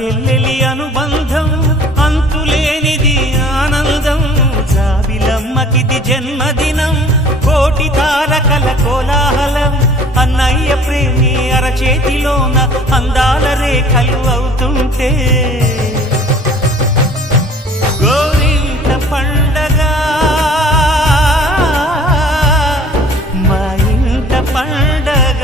చెల్లెలి అనుబంధం అంతులేనిది ఆనందం జాబిలమ్మకిది జన్మదినం కోటి తారకల కోలాహలం అన్నయ్య ప్రేమి అరచేతిలోన అందాల రేఖలు అవుతుంటే గోరింట పండగ మా ఇంట పండగ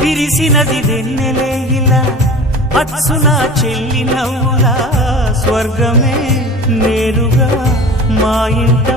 విరిసినది వెన్నెలే ఇలా అచ్చున చెల్లి నవ్వులా స్వర్గమే నేరుగా మా ఇంట